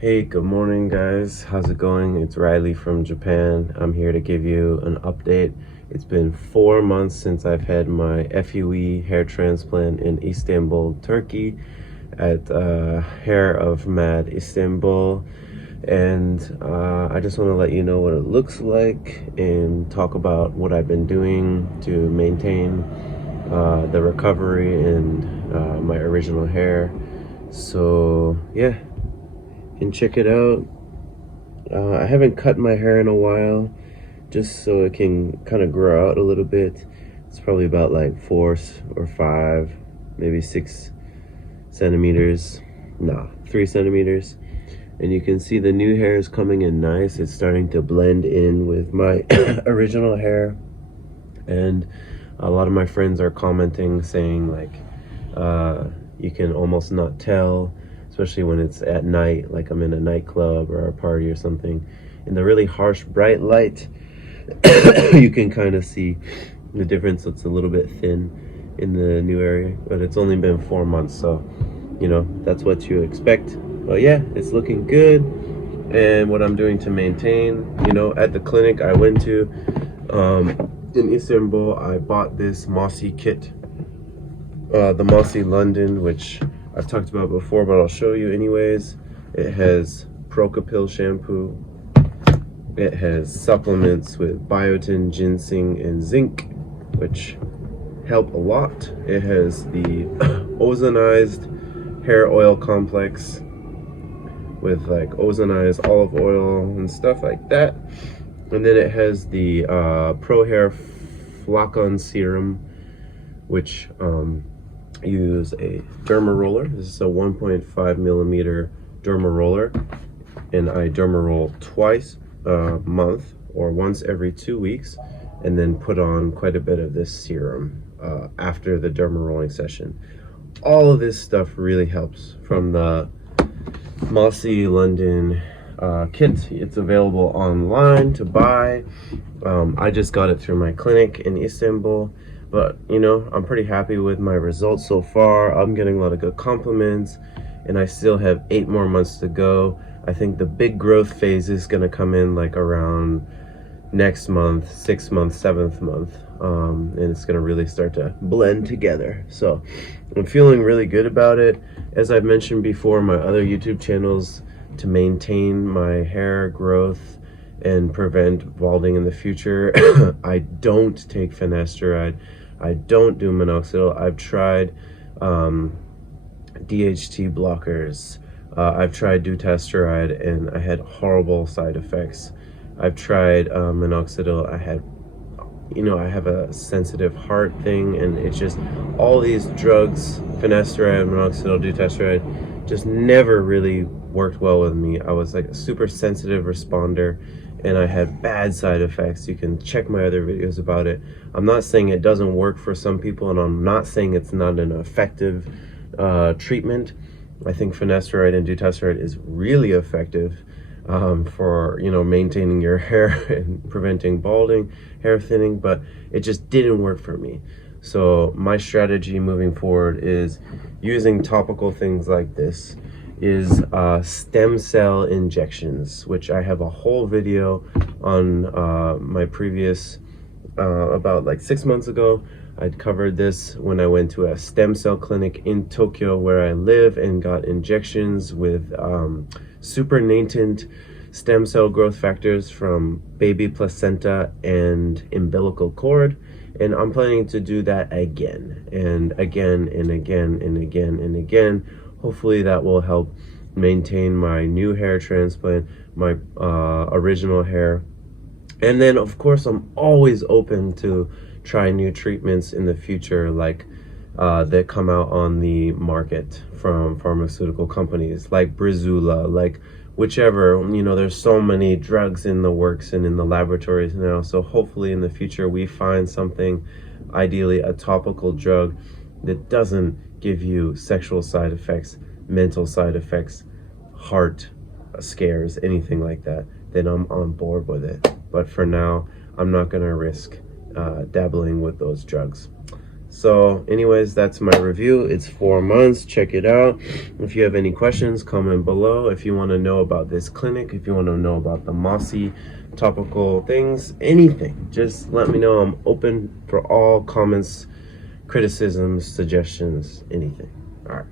Hey, good morning, guys. How's it going? It's Riley from Japan. I'm here to give you an update. It's been 4 months since I've had my FUE hair transplant in Istanbul, Turkey, at Hair of Mad Istanbul. And I just want to let you know what it looks like and talk about what I've been doing to maintain the recovery and my original hair. So, yeah, and check it out. I haven't cut my hair in a while, just so it can kind of grow out a little bit. It's probably about like 4 or 5, maybe 6 centimeters. Nah, 3 centimeters. And you can see the new hair is coming in nice. It's starting to blend in with my original hair. And a lot of my friends are commenting saying like, you can almost not tell, especially when it's at night, like I'm in a nightclub or a party or something. In the really harsh bright light, you can kind of see the difference. It's a little bit thin in the new area, but it's only been 4 months, so that's what you expect. But yeah, it's looking good. And what I'm doing to maintain, at the clinic I went to in Istanbul, I bought this Mossi kit, the Mossi London, which I've talked about before, but I'll show you anyways. It has Procopil shampoo. It has supplements with biotin, ginseng, and zinc, which help a lot. It has the ozonized hair oil complex with like ozonized olive oil and stuff like that. And then it has the Pro Hair Flacon serum, which use a derma roller. This is a 1.5 millimeter derma roller, and I derma roll twice a month or once every 2 weeks, and then put on quite a bit of this serum after the derma rolling session. All of this stuff really helps from the Mossi London kit. It's available online to buy. I just got it through my clinic in Istanbul, but I'm pretty happy with my results so far. I'm getting a lot of good compliments, and I still have 8 more months to go. I think the big growth phase is going to come in like around next month, 6th month, 7th month, and it's going to really start to blend together. So I'm feeling really good about it. As I've mentioned before, my other YouTube channels, to maintain my hair growth and prevent balding in the future, I don't take finasteride. I don't do minoxidil. I've tried DHT blockers. I've tried dutasteride, and I had horrible side effects. I've tried minoxidil. I have a sensitive heart thing, and it's just all these drugs, finasteride, minoxidil, dutasteride, just never really worked well with me. I was like a super sensitive responder, and I had bad side effects. You can check my other videos about it. I'm not saying it doesn't work for some people, and I'm not saying it's not an effective treatment. I think finasteride and dutasteride is really effective for maintaining your hair and preventing balding, hair thinning, but it just didn't work for me. So my strategy moving forward is using topical things like this, is stem cell injections, which I have a whole video on my previous about like 6 months ago. I'd covered this when I went to a stem cell clinic in Tokyo where I live and got injections with supernatant stem cell growth factors from baby placenta and umbilical cord. And I'm planning to do that again and again and again and again and again. Hopefully that will help maintain my new hair transplant, my original hair. And then of course I'm always open to try new treatments in the future, like that come out on the market from pharmaceutical companies, like Brizula, like whichever. There's so many drugs in the works and in the laboratories now, so hopefully in the future we find something, ideally a topical drug that doesn't give you sexual side effects, mental side effects, heart scares, anything like that, then I'm on board with it. But for now, I'm not going to risk dabbling with those drugs. So anyways, that's my review. It's 4 months. Check it out. If you have any questions, comment below. If you want to know about this clinic, if you want to know about the Mossi topical things, anything, just let me know. I'm open for all comments, criticisms, suggestions, anything. All right.